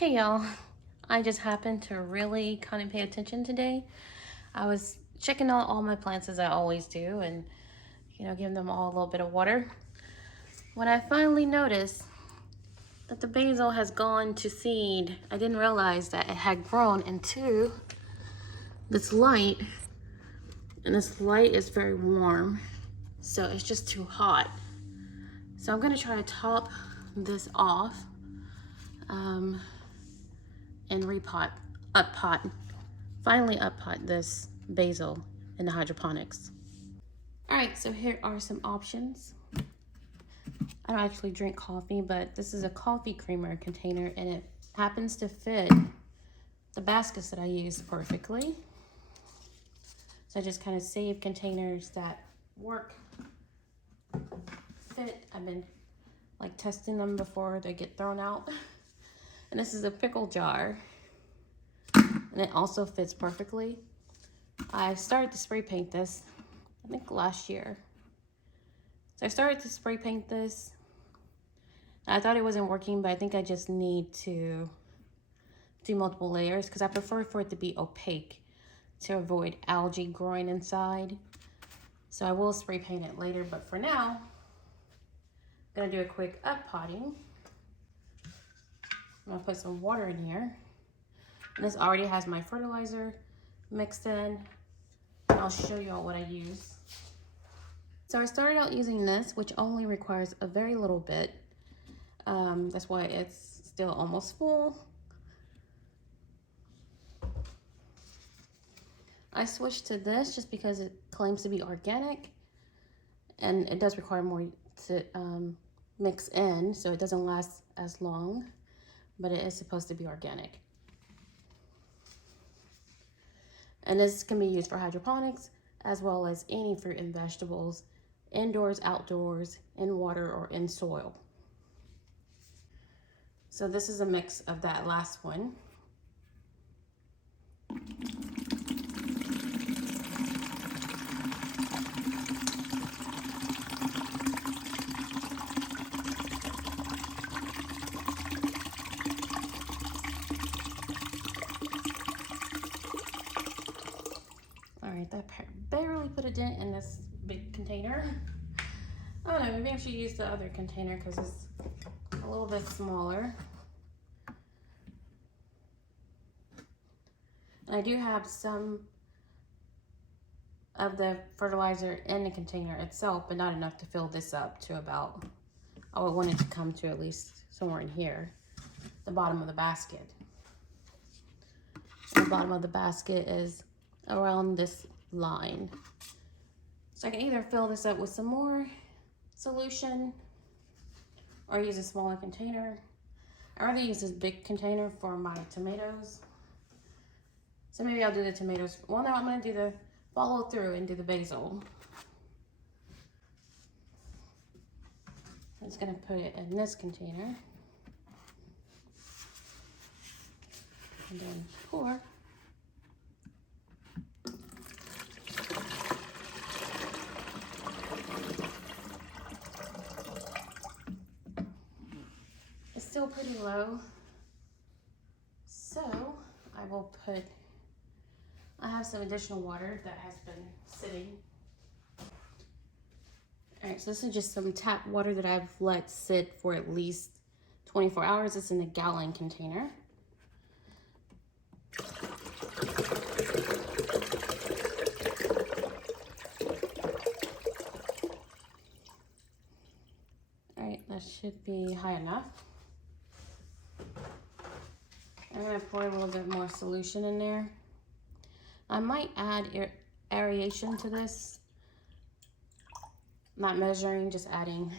Hey y'all, I just happened to really kind of pay attention today. I was checking out all my plants as I always do and, giving them all a little bit of water. When I finally noticed that the basil has gone to seed, I didn't realize that it had grown into this light, and this light is very warm, so it's just too hot. So I'm gonna try to top this off and finally up pot this basil in the hydroponics. All right, so here are some options. I don't actually drink coffee, but this is a coffee creamer container and it happens to fit the baskets that I use perfectly. So I just kind of save containers that work, fit. I've been like testing them before they get thrown out. And this is a pickle jar and it also fits perfectly. I started to spray paint this, I think last year. So I started to spray paint this. I thought it wasn't working, but I think I just need to do multiple layers because I prefer for it to be opaque to avoid algae growing inside. So I will spray paint it later, but for now, I'm gonna do a quick up potting. I'm gonna put some water in here. And this already has my fertilizer mixed in. And I'll show you all what I use. So I started out using this, which only requires a very little bit. That's why it's still almost full. I switched to this just because it claims to be organic and it does require more to mix in, so it doesn't last as long, but it is supposed to be organic. And this can be used for hydroponics as well as any fruit and vegetables, indoors, outdoors, in water, or in soil. So this is a mix of that last one. All right, that barely put a dent in this big container. I don't know, maybe I should use the other container because it's a little bit smaller. And I do have some of the fertilizer in the container itself, but not enough to fill this up to about, I would want it to come to at least somewhere in here, the bottom of the basket. The bottom of the basket is around this line. So I can either fill this up with some more solution or use a smaller container. I rather use this big container for my tomatoes. So maybe I'll do the tomatoes. Well, no, I'm gonna do the follow through and do the basil. I'm just gonna put it in this container. And then pour. It's still pretty low. So I will put, I have some additional water that has been sitting. All right, so this is just some tap water that I've let sit for at least 24 hours. It's in a gallon container. All right, that should be high enough. I'm gonna pour a little bit more solution in there. I might add aeration to this. Not measuring, just adding,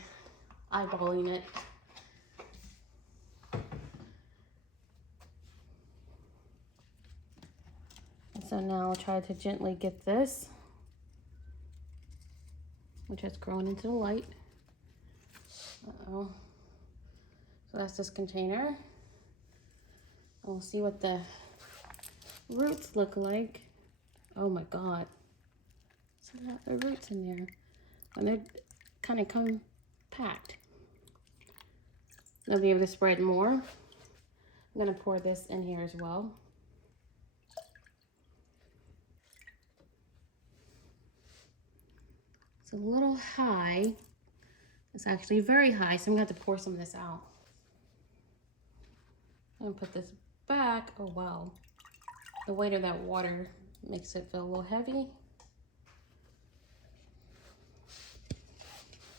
eyeballing it. And so now I'll try to gently get this, which has grown into the light. Uh-oh. So that's this container. We'll see what the roots look like. Oh my God. So the roots in there. And they're kind of compact. They'll be able to spread more. I'm gonna pour this in here as well. It's a little high. It's actually very high, so I'm gonna have to pour some of this out. I'm gonna put this back. Oh wow. The weight of that water makes it feel a little heavy.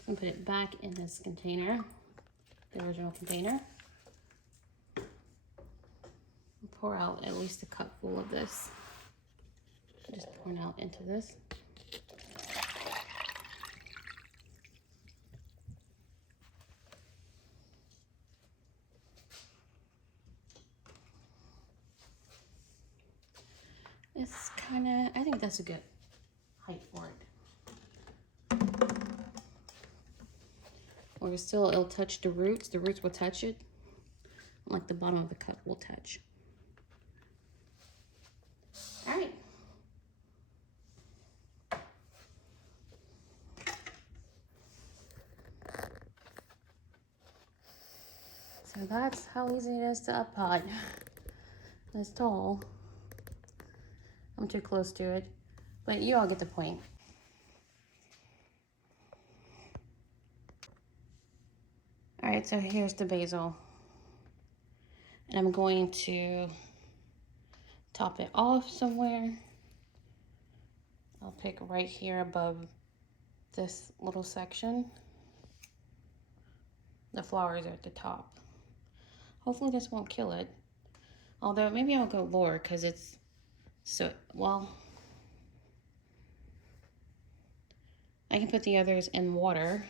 I'm gonna put it back in this container, the original container. Pour out at least a cupful of this. Just pouring out into this. It's kind of, I think that's a good height for it. Or still, it'll touch the roots. The roots will touch it. Like the bottom of the cup will touch. All right. So that's how easy it is to up pot. It's tall. I'm too close to it, but you all get the point. All right, so here's the basil. And I'm going to top it off somewhere. I'll pick right here above this little section. The flowers are at the top. Hopefully this won't kill it. Although maybe I'll go lower because it's so, well, I can put the others in water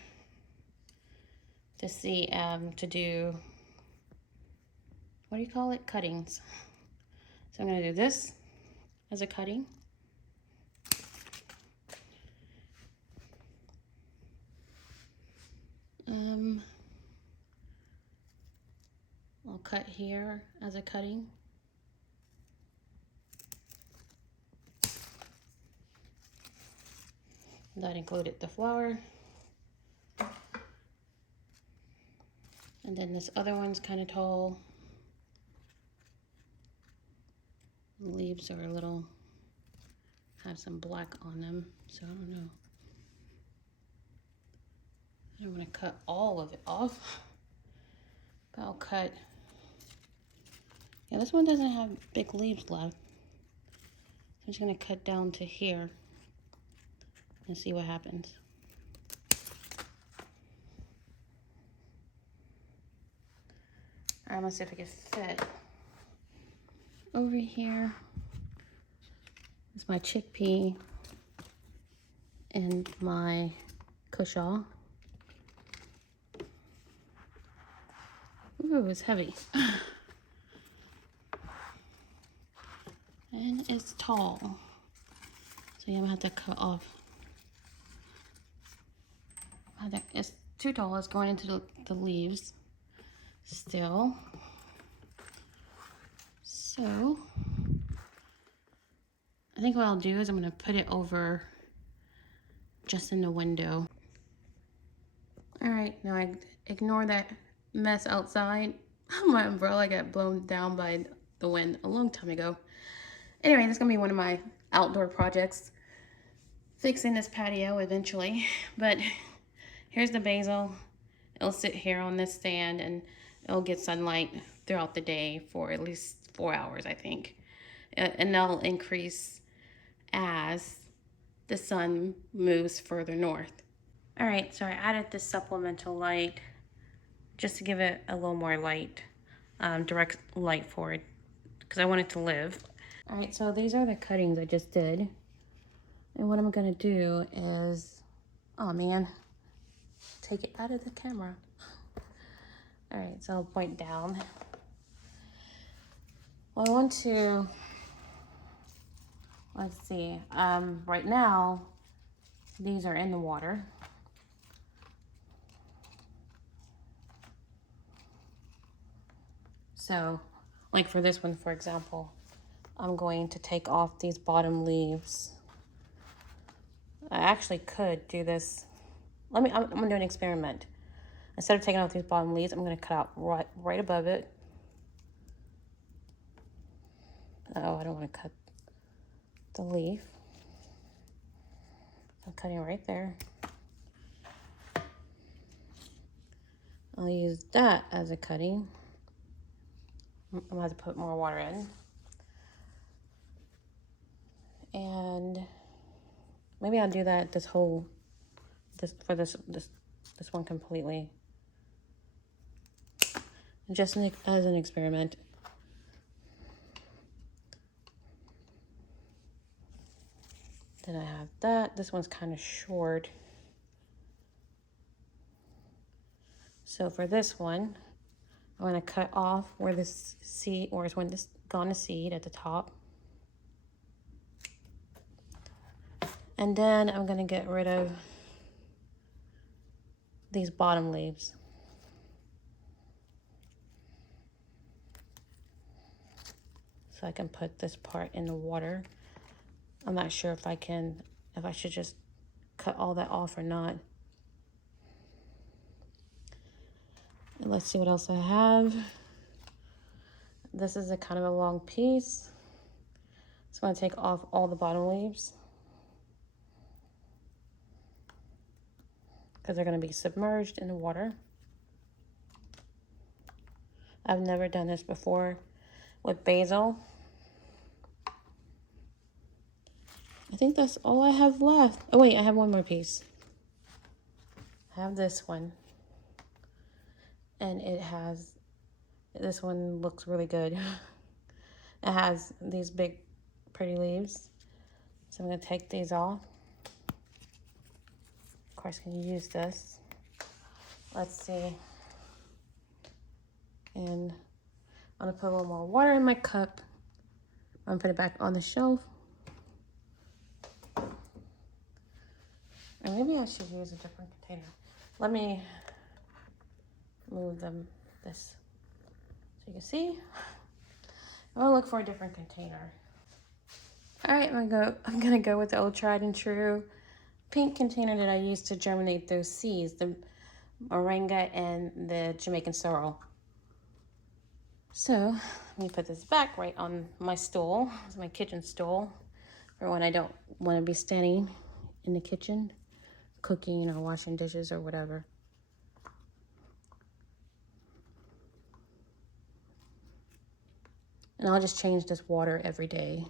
to see, to do, what do you call it? Cuttings. So I'm gonna do this as a cutting. I'll cut here as a cutting. That included the flower. And then this other one's kind of tall. The leaves are a little, have some black on them, so I don't know. I don't want to cut all of it off, but I'll cut. Yeah, this one doesn't have big leaves left. I'm just gonna cut down to here and see what happens. All right, let's see if I can fit. Over here is my chickpea and my cushaw. Ooh, it's heavy. And it's tall. So yeah, I'm gonna have to cut off. It's too tall, it's going into the leaves still. So I think what I'll do is I'm gonna put it over just in the window. All right, now I ignore that mess outside. My umbrella got blown down by the wind a long time ago. Anyway, that's gonna be one of my outdoor projects, fixing this patio eventually. But here's the basil. It'll sit here on this stand and it'll get sunlight throughout the day for at least 4 hours, I think. And that'll increase as the sun moves further north. All right, so I added this supplemental light just to give it a little more light, direct light for it, because I want it to live. All right, so these are the cuttings I just did. And what I'm gonna do is, oh man, take it out of the camera. All right, so I'll point down. Well, I want to, let's see, right now, these are in the water. So, like for this one, for example, I'm going to take off these bottom leaves. I actually could do this. I'm gonna do an experiment. Instead of taking off these bottom leaves, I'm gonna cut out right above it. Oh, I don't want to cut the leaf. I'm cutting right there. I'll use that as a cutting. I'm gonna have to put more water in. And maybe I'll do that this one completely. Just as an experiment. Then I have that. This one's kind of short. So for this one, I'm going to cut off where this seed, or is when this gone to seed at the top. And then I'm going to get rid of these bottom leaves. So I can put this part in the water. I'm not sure if I should just cut all that off or not. And let's see what else I have. This is a kind of a long piece. So I'm going to take off all the bottom leaves, because they're going to be submerged in the water. I've never done this before with basil. I think that's all I have left. Oh wait, I have one more piece. I have this one. And this one looks really good. It has these big pretty leaves. So I'm gonna take these off. Of course, can you use this? Let's see. And I'm gonna put a little more water in my cup. I'm gonna put it back on the shelf. Or maybe I should use a different container. Let me move this so you can see. I'm gonna look for a different container. All right, I'm gonna go with the old tried and true pink container that I used to germinate those seeds, the moringa and the Jamaican sorrel. So let me put this back right on my stool. It's my kitchen stool for when I don't want to be standing in the kitchen cooking or washing dishes or whatever. And I'll just change this water every day.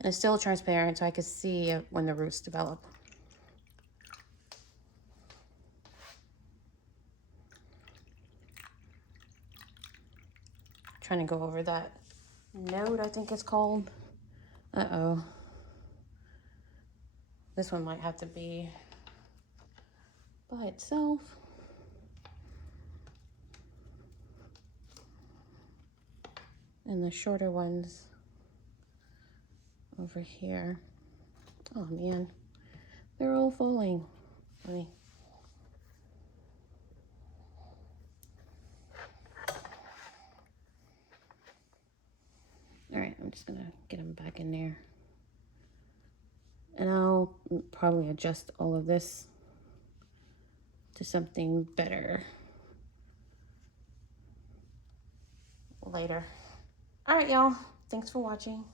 And it's still transparent, so I can see when the roots develop. Trying to go over that node, I think it's called. Uh-oh. This one might have to be by itself. And the shorter ones over here. Oh man, they're all falling. Let me. All right, I'm just gonna get them back in there. And I'll probably adjust all of this to something better later. All right, y'all, thanks for watching.